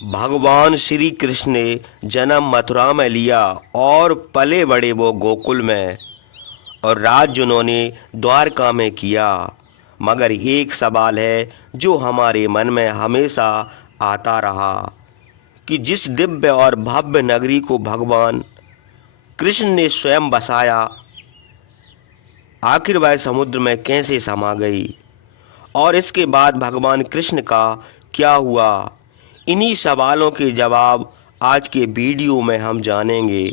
भगवान श्री कृष्ण ने जन्म मथुरा में लिया और पले बड़े वो गोकुल में, और राज्य उन्होंने द्वारका में किया। मगर एक सवाल है जो हमारे मन में हमेशा आता रहा कि जिस दिव्य और भव्य नगरी को भगवान कृष्ण ने स्वयं बसाया, आखिर वह समुद्र में कैसे समा गई, और इसके बाद भगवान कृष्ण का क्या हुआ। इन्हीं सवालों के जवाब आज के वीडियो में हम जानेंगे।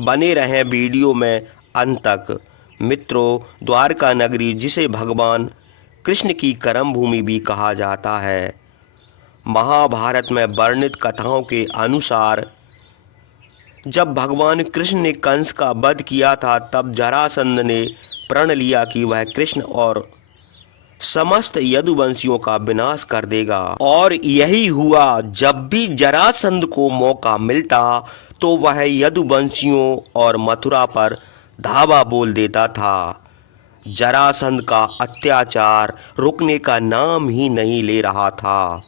बने रहें वीडियो में अंत तक। मित्रों, द्वारका नगरी, जिसे भगवान कृष्ण की कर्म भूमि भी कहा जाता है, महाभारत में वर्णित कथाओं के अनुसार जब भगवान कृष्ण ने कंस का वध किया था, तब जरासंध ने प्रण लिया कि वह कृष्ण और समस्त यदुवंशियों का विनाश कर देगा। और यही हुआ। जब भी जरासंध को मौका मिलता तो वह यदुवंशियों और मथुरा पर धावा बोल देता था। जरासंध का अत्याचार रुकने का नाम ही नहीं ले रहा था।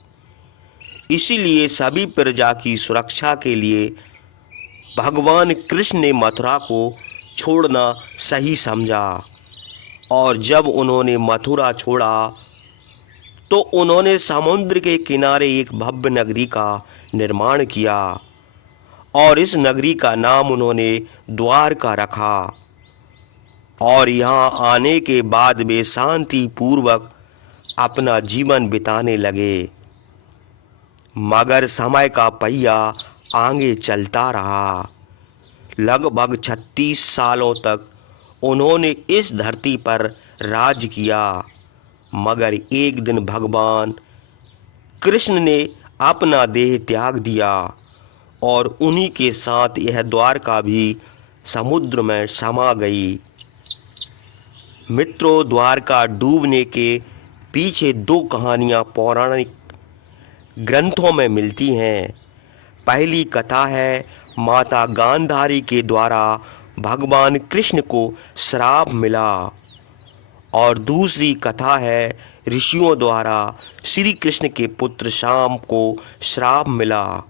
इसीलिए सभी प्रजा की सुरक्षा के लिए भगवान कृष्ण ने मथुरा को छोड़ना सही समझा। और जब उन्होंने मथुरा छोड़ा तो उन्होंने समुद्र के किनारे एक भव्य नगरी का निर्माण किया, और इस नगरी का नाम उन्होंने द्वारका रखा। और यहाँ आने के बाद वे शांति पूर्वक अपना जीवन बिताने लगे। मगर समय का पहिया आगे चलता रहा। लगभग 36 सालों तक उन्होंने इस धरती पर राज किया। मगर एक दिन भगवान कृष्ण ने अपना देह त्याग दिया, और उन्हीं के साथ यह द्वारका भी समुद्र में समा गई। मित्रों, द्वारका डूबने के पीछे दो कहानियाँ पौराणिक ग्रंथों में मिलती हैं। पहली कथा है माता गांधारी के द्वारा भगवान कृष्ण को श्राप मिला, और दूसरी कथा है ऋषियों द्वारा श्री कृष्ण के पुत्र शाम को श्राप मिला,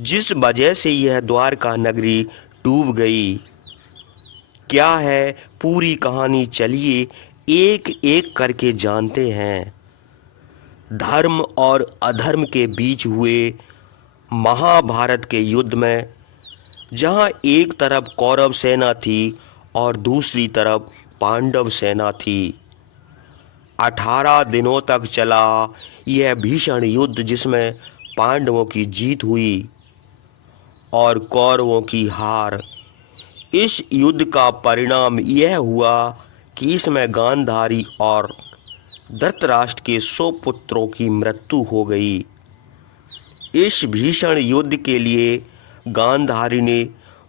जिस वजह से यह द्वारका नगरी डूब गई। क्या है पूरी कहानी, चलिए एक एक करके जानते हैं। धर्म और अधर्म के बीच हुए महाभारत के युद्ध में, जहां एक तरफ कौरव सेना थी और दूसरी तरफ पांडव सेना थी, 18 दिनों तक चला यह भीषण युद्ध, जिसमें पांडवों की जीत हुई और कौरवों की हार। इस युद्ध का परिणाम यह हुआ कि इसमें गांधारी और धृतराष्ट्र के 100 पुत्रों की मृत्यु हो गई। इस भीषण युद्ध के लिए गांधारी ने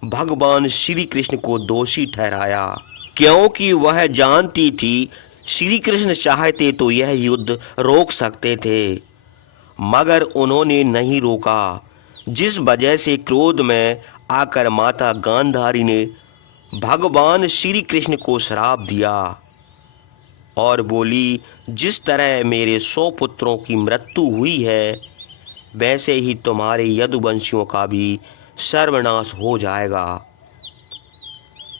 भगवान श्री कृष्ण को दोषी ठहराया, क्योंकि वह जानती थी श्री कृष्ण चाहते तो यह युद्ध रोक सकते थे, मगर उन्होंने नहीं रोका। जिस वजह से क्रोध में आकर माता गांधारी ने भगवान श्री कृष्ण को श्राप दिया और बोली, जिस तरह मेरे 100 पुत्रों की मृत्यु हुई है, वैसे ही तुम्हारे यदुवंशियों का भी सर्वनाश हो जाएगा।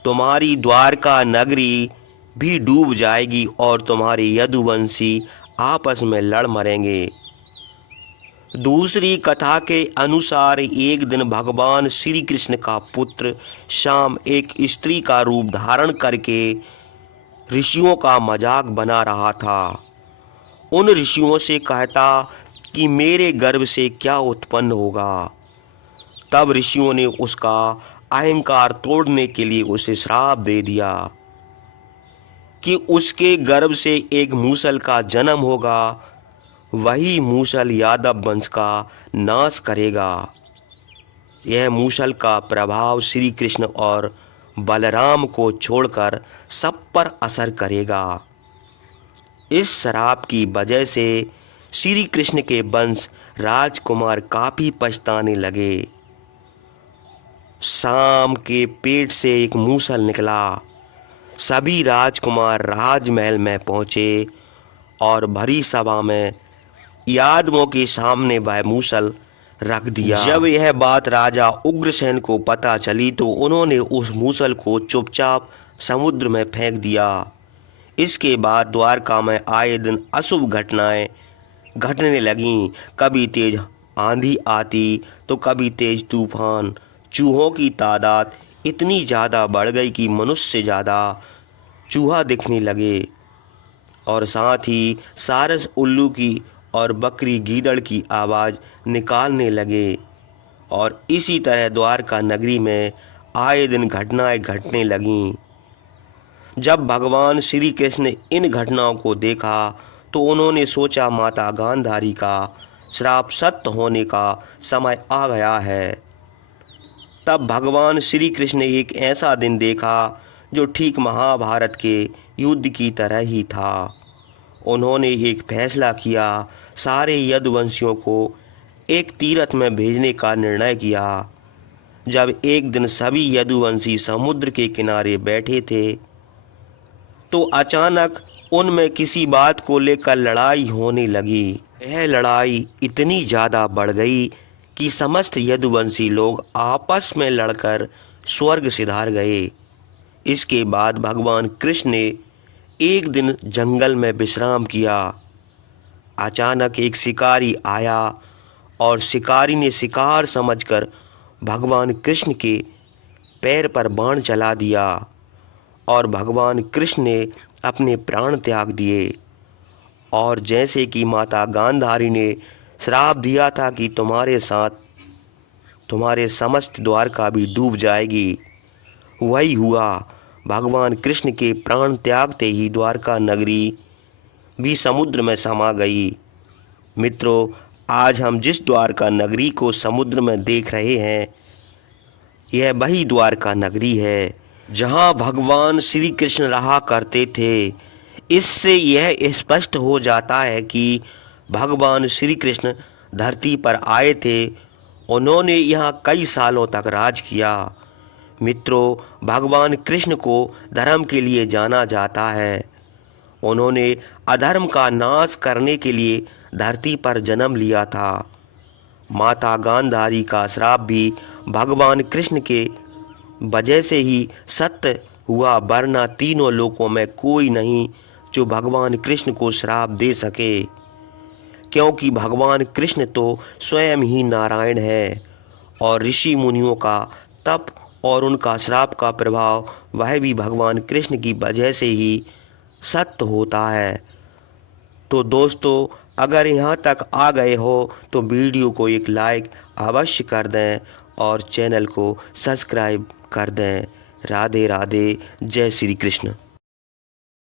तुम्हारी द्वारका नगरी भी डूब जाएगी और तुम्हारे यदुवंशी आपस में लड़ मरेंगे। दूसरी कथा के अनुसार एक दिन भगवान श्री कृष्ण का पुत्र शाम एक स्त्री का रूप धारण करके ऋषियों का मजाक बना रहा था। उन ऋषियों से कहता कि मेरे गर्भ से क्या उत्पन्न होगा। तब ऋषियों ने उसका अहंकार तोड़ने के लिए उसे श्राप दे दिया कि उसके गर्भ से एक मूसल का जन्म होगा, वही मूसल यादव वंश का नाश करेगा। यह मूसल का प्रभाव श्री कृष्ण और बलराम को छोड़कर सब पर असर करेगा। इस श्राप की वजह से श्री कृष्ण के वंश राजकुमार काफी पछताने लगे। शाम के पेट से एक मूसल निकला। सभी राजकुमार राजमहल में पहुँचे और भरी सभा में यादवों के सामने वह मूसल रख दिया। जब यह बात राजा उग्रसेन को पता चली तो उन्होंने उस मूसल को चुपचाप समुद्र में फेंक दिया। इसके बाद द्वारका में आए दिन अशुभ घटनाएं घटने लगीं। कभी तेज आंधी आती तो कभी तेज तूफान। चूहों की तादाद इतनी ज़्यादा बढ़ गई कि मनुष्य से ज़्यादा चूहा दिखने लगे और साथ ही सारस उल्लू की और बकरी गीदड़ की आवाज़ निकालने लगे। और इसी तरह द्वारका नगरी में आए दिन घटनाएं घटने लगीं। जब भगवान श्री कृष्ण ने इन घटनाओं को देखा तो उन्होंने सोचा माता गांधारी का श्राप सत्य होने का समय आ गया है। तब भगवान श्री कृष्ण ने एक ऐसा दिन देखा जो ठीक महाभारत के युद्ध की तरह ही था। उन्होंने एक फैसला किया, सारे यदुवंशियों को एक तीर्थ में भेजने का निर्णय किया। जब एक दिन सभी यदुवंशी समुद्र के किनारे बैठे थे तो अचानक उनमें किसी बात को लेकर लड़ाई होने लगी। यह लड़ाई इतनी ज़्यादा बढ़ गई कि समस्त यदुवंशी लोग आपस में लड़कर स्वर्ग सिधार गए। इसके बाद भगवान कृष्ण ने एक दिन जंगल में विश्राम किया। अचानक एक शिकारी आया और शिकारी ने शिकार समझकर भगवान कृष्ण के पैर पर बाण चला दिया और भगवान कृष्ण ने अपने प्राण त्याग दिए। और जैसे कि माता गांधारी ने श्राप दिया था कि तुम्हारे साथ तुम्हारे समस्त द्वारका भी डूब जाएगी, वही हुआ। भगवान कृष्ण के प्राण त्यागते ही द्वारका नगरी भी समुद्र में समा गई। मित्रों, आज हम जिस द्वारका नगरी को समुद्र में देख रहे हैं, यह वही द्वारका नगरी है जहां भगवान श्री कृष्ण रहा करते थे। इससे यह स्पष्ट हो जाता है कि भगवान श्री कृष्ण धरती पर आए थे। उन्होंने यहाँ कई सालों तक राज किया। मित्रों, भगवान कृष्ण को धर्म के लिए जाना जाता है। उन्होंने अधर्म का नाश करने के लिए धरती पर जन्म लिया था। माता गांधारी का श्राप भी भगवान कृष्ण के वजह से ही सत्य हुआ, वरना तीनों लोकों में कोई नहीं जो भगवान कृष्ण को श्राप दे सके, क्योंकि भगवान कृष्ण तो स्वयं ही नारायण है और ऋषि मुनियों का तप और उनका श्राप का प्रभाव वह भी भगवान कृष्ण की वजह से ही सत्य होता है। तो दोस्तों, अगर यहाँ तक आ गए हो तो वीडियो को एक लाइक अवश्य कर दें और चैनल को सब्सक्राइब कर दें। राधे राधे, जय श्री कृष्ण।